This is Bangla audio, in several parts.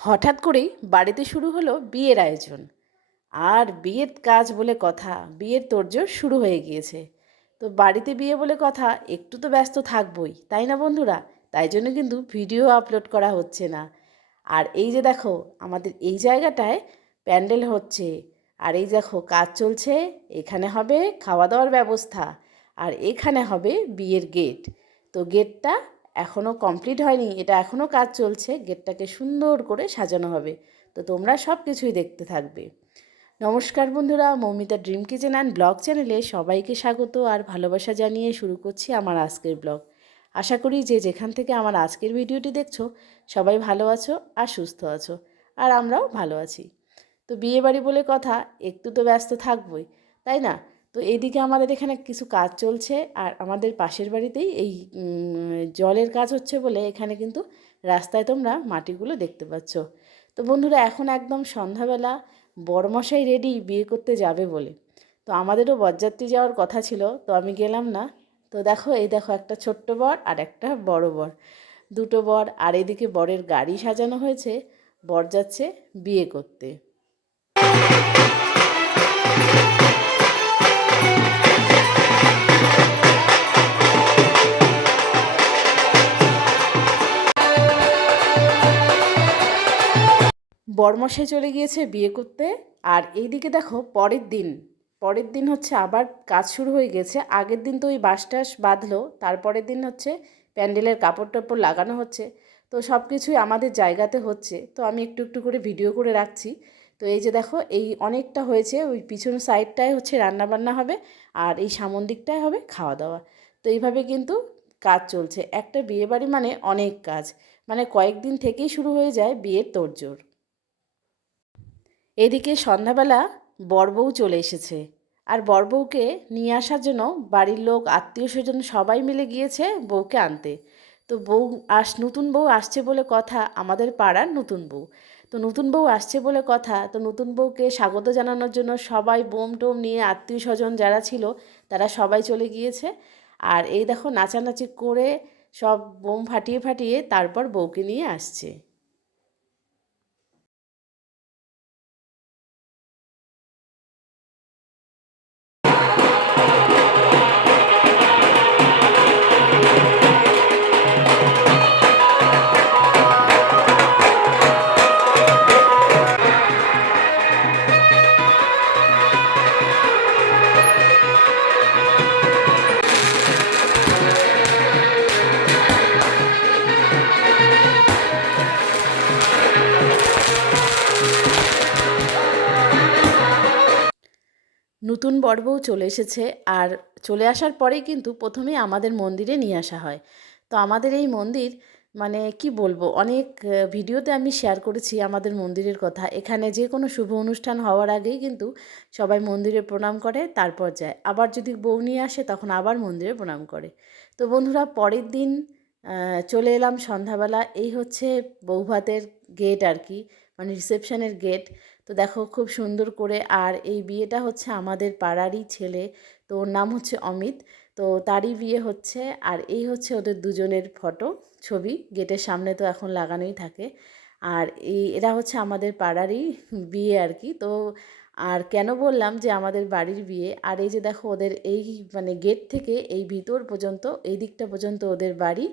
হঠাৎ করেই বাড়িতে শুরু হলো বিয়ের আয়োজন। আর বিয়ের কাজ বলে কথা, বিয়ের তোড়জোড় শুরু হয়ে গিয়েছে। তো বাড়িতে বিয়ে বলে কথা, একটু তো ব্যস্ত থাকবই, তাই না বন্ধুরা? তাই জন্য কিন্তু ভিডিও আপলোড করা হচ্ছে না। আর এই যে দেখো, আমাদের এই জায়গাটায় প্যান্ডেল হচ্ছে। আর এই দেখো, কাজ চলছে, এখানে হবে খাওয়া দাওয়ার ব্যবস্থা, আর এখানে হবে বিয়ের গেট। তো গেটটা এখনও কমপ্লিট হয়নি, এটা এখনও কাজ চলছে, গেটটাকে সুন্দর করে সাজানো হবে। তো তোমরা সব কিছুই দেখতে থাকবে। নমস্কার বন্ধুরা, Moumita dream kitchen and blog চ্যানেলে সবাইকে স্বাগত আর ভালোবাসা জানিয়ে শুরু করছি আমার আজকের ব্লগ। আশা করি যে যেখান থেকে আমার আজকের ভিডিওটি দেখছ, সবাই ভালো আছো আর সুস্থ আছো, আর আমরাও ভালো আছি। তো বিয়ে বাড়ি বলে কথা, একটু তো ব্যস্ত থাকবই, তাই না? তো এইদিকে আমাদের এখানে কিছু কাজ চলছে আর আমাদের পাশের বাড়িতেই এই জলের কাজ হচ্ছে বলে এখানে কিন্তু রাস্তায় তোমরা মাটিগুলো দেখতে পাচ্ছ। তো বন্ধুরা, এখন একদম সন্ধ্যাবেলা বড়মশাই রেডি বিয়ে করতে যাবে বলে। তো আমাদেরও বরযাত্রী যাওয়ার কথা ছিল, তো আমি গেলাম না। তো দেখো, এই দেখো একটা ছোট্ট বর আর একটা বড় বর। দুটো বর আর এদিকে বরের গাড়ি সাজানো হয়েছে, বর যাচ্ছে বিয়ে করতে। বরমশাই চলে গিয়েছে বিয়ে করতে। আর এইদিকে দেখো পরের দিন পরের দিন হচ্ছে আবার কাজ শুরু হয়ে গেছে। আগের দিন তো ওই বাঁশ টাস বাঁধলো, তারপরের দিন হচ্ছে প্যান্ডেলের কাপড় টাপড় লাগানো হচ্ছে। তো সব কিছুই আমাদের জায়গাতে হচ্ছে। তো আমি একটু একটু করে ভিডিও করে রাখছি। তো এই যে দেখো, এই অনেকটা হয়েছে, ওই পিছন সাইডটায় হচ্ছে রান্না বান্না হবে, আর এই সামন দিকটায় হবে খাওয়া দাওয়া তো এইভাবে কিন্তু কাজ চলছে। একটা বিয়ে বাড়ি মানে অনেক কাজ। মানে কয়েকদিন থেকেই শুরু হয়ে যায় বিয়ের তোড়জোড়। এদিকে সন্ধ্যাবেলা বরবউ চলে এসেছে আর বরবউকে নিয়ে আসার জন্য বাড়ির লোক আত্মীয় স্বজন সবাই মিলে গিয়েছে বউকে আনতে। তো বউ আস, নতুন বউ আসছে বলে কথা আমাদের পাড়ার নতুন বউ। তো নতুন বউ আসছে বলে কথা, তো নতুন বউকে স্বাগত জানানোর জন্য সবাই বোম টোম নিয়ে আত্মীয় স্বজন যারা ছিল তারা সবাই চলে গিয়েছে। আর এই দেখো নাচানাচি করে সব বোম ফাটিয়ে ফাটিয়ে তারপর বউকে নিয়ে আসছে। বরবউ চলে এসেছে। আর চলে আসার পরেই কিন্তু প্রথমেই আমাদের মন্দিরে নিয়ে আসা হয়। তো আমাদের এই মন্দির মানে কি বলব, অনেক ভিডিওতে আমি শেয়ার করেছি আমাদের মন্দিরের কথা। এখানে যে কোনো শুভ অনুষ্ঠান হওয়ার আগেই কিন্তু সবাই মন্দিরে প্রণাম করে, তারপর যায়। আবার যদি বউ নিয়ে আসে, তখন আবার মন্দিরে প্রণাম করে। তো বন্ধুরা, পরের দিন চলে এলাম সন্ধ্যাবেলা। এই হচ্ছে বৌভাতের গেট আর কি মানে রিসেপশনের গেট তো দেখো খুব সুন্দর করে আর এই বিয়েটা হচ্ছে আমাদের পাড়ারই ছেলে, তো ওর নাম হচ্ছে অমিত, তো তারই বিয়ে হচ্ছে আর এই হচ্ছে ওদের দুজনের ফটো, ছবি, গেটের সামনে তো এখন লাগানোই থাকে আর এই, এরা হচ্ছে আমাদের পাড়ারই বিয়ে আর কি, তো আর কেন বললাম যে আমাদের বাড়ির বিয়ে, আর এই যে দেখো ওদের এই মানে গেট থেকে এই ভিতর পর্যন্ত, এই দিকটা পর্যন্ত ওদের বাড়ি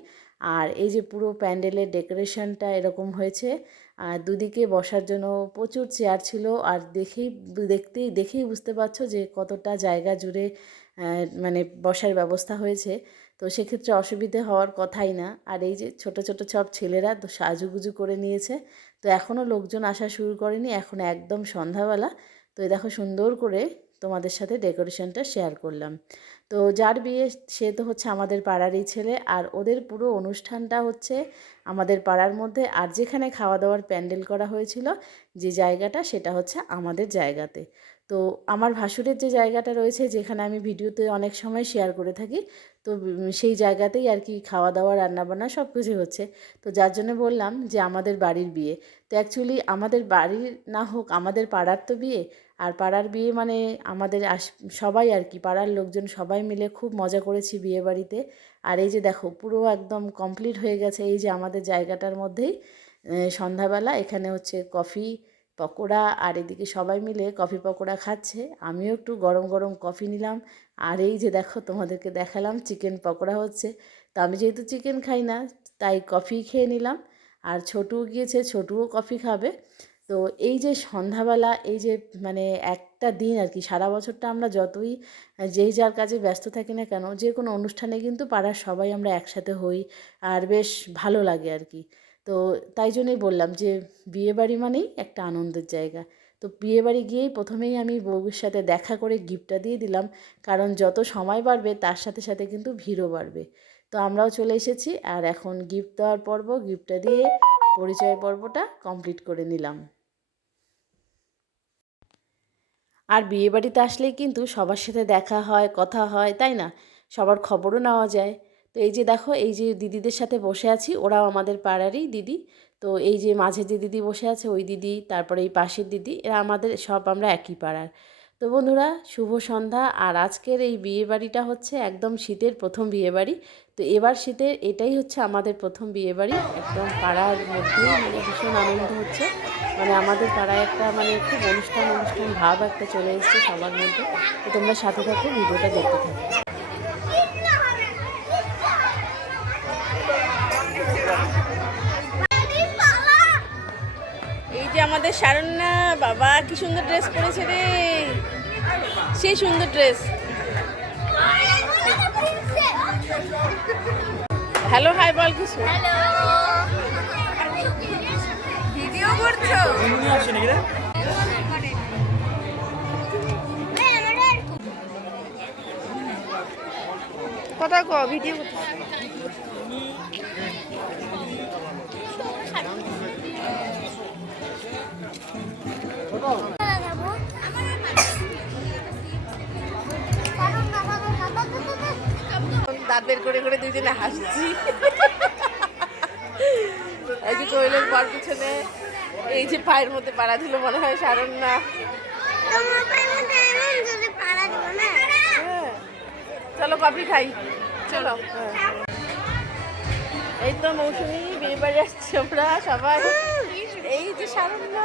আর এই যে পুরো প্যান্ডেলের ডেকোরেশনটা এরকম হয়েছে আর দুদিকে বসার জন্য প্রচুর চেয়ার ছিল। আর দেখেই, দেখতেই, দেখেই বুঝতে পারছ যে কতটা জায়গা জুড়ে মানে বসার ব্যবস্থা হয়েছে। তো সেক্ষেত্রে অসুবিধে হওয়ার কথাই না। আর এই যে ছোট ছোট সব ছেলেরা তো সাজুগুজু করে নিয়েছে। তো এখনও লোকজন আসা শুরু করেনি। এখন একদম সন্ধ্যাবেলা। তো এই দেখো সুন্দর করে তোমাদের সাথে ডেকোরেশনটা শেয়ার করলাম। তো যার বিয়ে সে তো হচ্ছে আমাদের পাড়ারই ছেলে আর ওদের পুরো অনুষ্ঠানটা হচ্ছে আমাদের পাড়ার মধ্যে আর যেখানে খাওয়া দাওয়ার প্যান্ডেল করা হয়েছিল যে জায়গাটা সেটা হচ্ছে আমাদের জায়গাতে। তো আমার ভাসুরের যে জায়গাটা রয়েছে যেখানে আমি ভিডিওতে অনেক সময় শেয়ার করে থাকি, তো সেই জায়গাতেই আর কি খাওয়া দাওয়া রান্নাবান্না সব কিছু হচ্ছে। তো যার জন্য বললাম যে আমাদের বাড়ির বিয়ে। তো অ্যাকচুয়ালি আমাদের বাড়ির না হোক আমাদের পাড়ার তো বিয়ে আর পাড়ার বিয়ে মানে আমাদের আশ, সবাই আর কি, পাড়ার লোকজন সবাই মিলে খুব মজা করেছি বিয়ে বাড়িতে আর এই যে দেখো, পুরো একদম কমপ্লিট হয়ে গেছে এই যে আমাদের জায়গাটার মধ্যেই সন্ধ্যাবেলা এখানে হচ্ছে কফি, পকোড়া আর এদিকে সবাই মিলে কফি পকোড়া খাচ্ছে। আমিও একটু গরম গরম কফি নিলাম। আর এই যে দেখো, তোমাদেরকে দেখালাম চিকেন পকোড়া হচ্ছে। তো আমি যেহেতু চিকেন খাই না, তাই কফি খেয়ে নিলাম। আর ছোটু গিয়েছে, ছোটুও কফি খাবে। তো এই যে সন্ধ্যাবেলা, এই যে মানে একটা দিন আর কি সারা বছরটা আমরা যতই যেই যার কাজে ব্যস্ত থাকি না কেন, যে কোনো অনুষ্ঠানে কিন্তু পাড়ার সবাই আমরা একসাথে হই আর বেশ ভালো লাগে আর কি তো তাই জন্যই বললাম যে বিয়েবাড়ি মানেই একটা আনন্দের জায়গা। তো বিয়েবাড়ি গিয়েই প্রথমেই আমি বউয়ের সাথে দেখা করে গিফটটা দিয়ে দিলাম, কারণ যত সময় বাড়বে তার সাথে সাথে কিন্তু ভিড়ও বাড়বে। তো আমরাও চলে এসেছি আর এখন গিফট দেওয়ার পর্ব গিফটটা দিয়ে পরিচয় পর্বটা কমপ্লিট করে নিলাম। আর বিয়েবাড়িতে আসলেই কিন্তু সবার সাথে দেখা হয়, কথা হয়, তাই না? সবার খবরও নেওয়া যায়। তো এই যে দেখো, এই যে দিদিদের সাথে বসে আছি, ওরাও আমাদের পাড়ারই দিদি। তো এই যে মাঝে যে দিদি বসে আছে, ওই দিদি, তারপরে এই পাশের দিদি, এরা আমাদের সব আমরা একই পাড়ার। তো বন্ধুরা, শুভ সন্ধ্যা। আর আজকের এই বিয়েবাড়িটা হচ্ছে একদম শীতের প্রথম বিয়েবাড়ি। তো এবার শীতের এটাই হচ্ছে আমাদের প্রথম বিয়েবাড়ি। একদম পাড়ার মধ্যে মানে ভীষণ আনন্দ হচ্ছে। মানে আমাদের পাড়ায় একটা মানে খুব অনুষ্ঠান অনুষ্ঠান ভাব একটা চলে এসছে সবার মধ্যে। তো তোমরা সাথে থাকো, ভিডিওটা দেখতে থাকো। আমাদের শারণ্যা বাবা কি সুন্দর ড্রেস পরেছে রে। সেই সুন্দর ড্রেস হ্যালো হাই বল কিছু। ভিডিও করছ? কথা ক ভিডিও দাঁত বের করে করে দুইজনে হাসছি এই যে কোয়েলের পর পিছনে, এই যে পায়ের মধ্যে পাড়া দিল মনে হয় সারণ না হ্যাঁ। চলো কফি খাই চলো হ্যাঁ। এই তো মৌসুমি বিয়ে বাড়ি আসছি আমরা সবাই এই যে সারণ না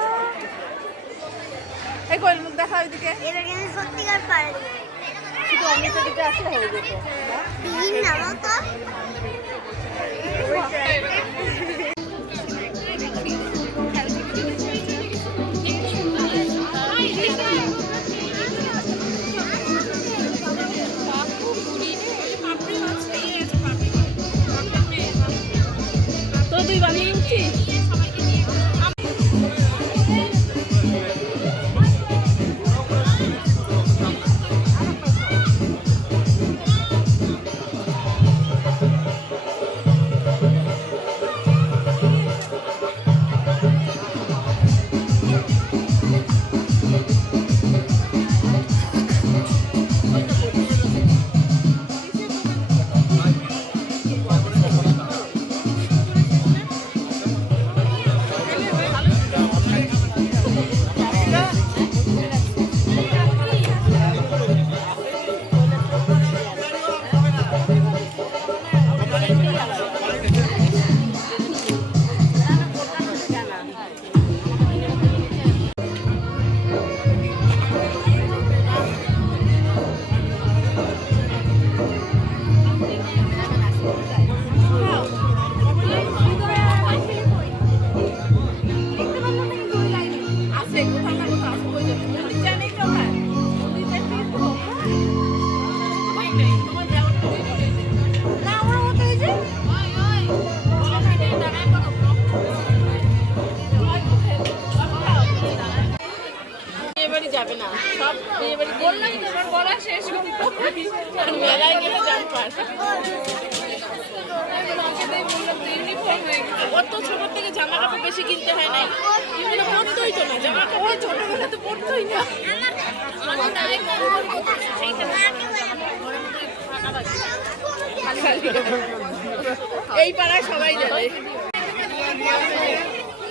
এই কোয়েল মুখ দেখা ওইদিকে। এবার কিন্তু সত্যিকার পারে শুধু অমৃতের দিকে আসলে হয়ে যেত। না? দিন তো। তো তুই বানিয়ে মেলায় বেশি কিনতে হয় নাই এগুলো পড়তোই তো না জামা কাপড় ছোটবেলা তো পড়তোই না এই পাড়ায় সবাই জানে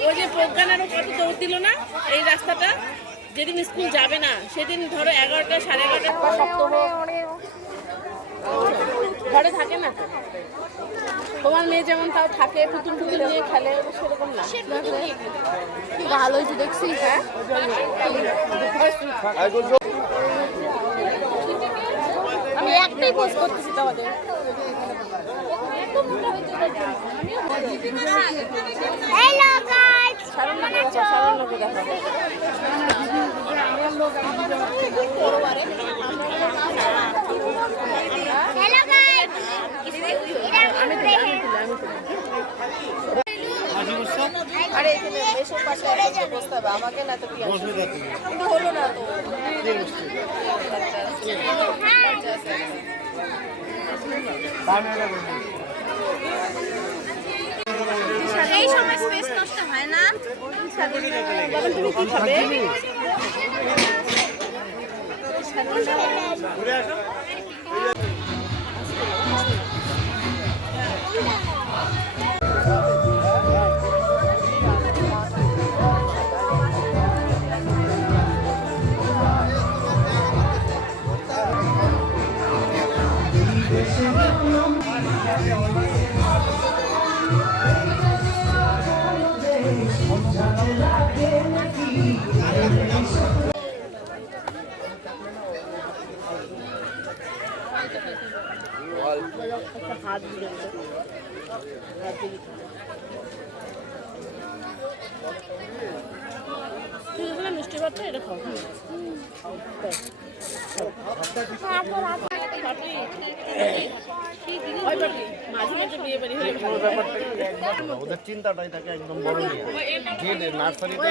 ওই যে প্রজ্ঞানেরও কত দৌড় দিল না এই রাস্তাটা যেদিন স্কুল যাবে না সেদিন ধরো এগারোটা সাড়ে এগারোটা সপ্তাহ ঘরে থাকে না? তোমার মেয়ে যেমন তাও থাকে পুতুল টুতুল নিয়ে খেলে সেরকম না। ভালোই তো দেখছি। হ্যাঁ? আমি একটাই পোস্ট করতেছি তোমাদের। হ্যালো গাইস সারান্নকে দেখো সারান্নকে দেখো হ্যালো গাইস আমি তুলি আমি তুলি আমি তুলি আরে এখানে এসব পাশে একটা বসতে হবে আমাকে না তো কি কিন্তু হলো না তো। এই সময় স্পেস নষ্ট হয় না। বাবা তুমি কি খাবে? হাত দিয়ে মিষ্টি ভাতটা এটা খাও হুম। ওদের চিন্তাটাই থাকে একদম বড় নিয়ে যে নার্সারিতে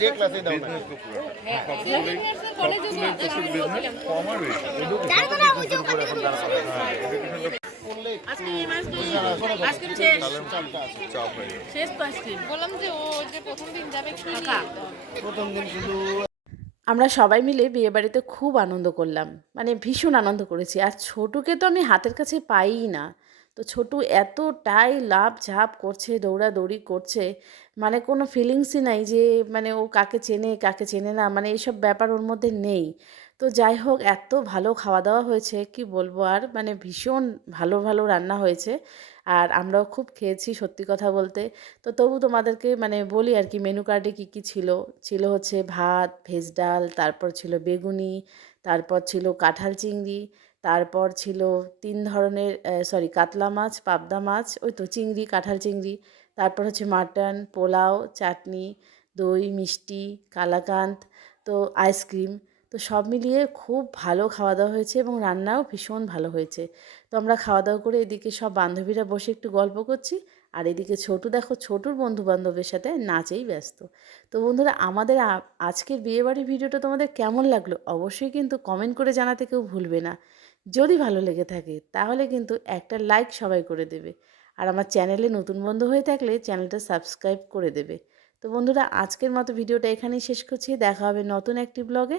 যে ক্লাসে দাও না। প্রথম দিন শুধু আমরা সবাই মিলে বিয়েবাড়িতে খুব আনন্দ করলাম। মানে ভীষণ আনন্দ করেছি। আর ছোটুকে তো আমি হাতের কাছে পাইই না। তো ছোটু এতটাই লাভ ঝাপ করছে, দৌড়াদৌড়ি করছে মানে কোনো ফিলিংসই নাই যে মানে ও কাকে চেনে কাকে চেনে না মানে এইসব ব্যাপার ওর মধ্যে নেই। তো যাই হোক, এত ভালো খাওয়া দাওয়া হয়েছে, কি বলব আর? মানে ভীষণ ভালো ভালো রান্না হয়েছে। আর আমরাও খুব খেয়েছি সত্যি কথা বলতে। তো তবু তোমাদেরকে মানে বলি আর কি মেনু কার্ডে কী কী ছিল? ছিল হচ্ছে ভাত ভেজ ডাল, তারপর ছিল বেগুনি, তারপর ছিল কাঁঠাল চিংড়ি, তারপর ছিল তিন ধরনের সরি কাতলা মাছ, পাবদা মাছ, ওই তো চিংড়ি, কাঁঠাল চিংড়ি, তারপর হচ্ছে মাটন পোলাও, চাটনি, দই, মিষ্টি, কালাকাঁদ, তো আইসক্রিম তো সব মিলিয়ে খুব ভালো খাওয়া দাওয়া হয়েছে এবং রান্নাও ভীষণ ভালো হয়েছে। তো আমরা খাওয়া দাওয়া করে এদিকে সব বান্ধবীরা বসে একটু গল্প করছি আর এদিকে ছোটু দেখো ছোটুর বন্ধু বান্ধবের সাথে নাচেই ব্যস্ত। তো বন্ধুরা, আমাদের আজকের বিয়েবাড়ির ভিডিওটা তোমাদের কেমন লাগল অবশ্যই কিন্তু কমেন্ট করে জানাতে কেউ ভুলবে না। যদি ভালো লেগে থাকে তাহলে কিন্তু একটা লাইক সবাই করে দেবে। আর আমার চ্যানেলে নতুন বন্ধু হয়ে থাকলে চ্যানেলটা সাবস্ক্রাইব করে দেবে। তো বন্ধুরা, আজকের মতো ভিডিওটা এখানেই শেষ করছি। দেখা হবে নতুন একটি ব্লগে।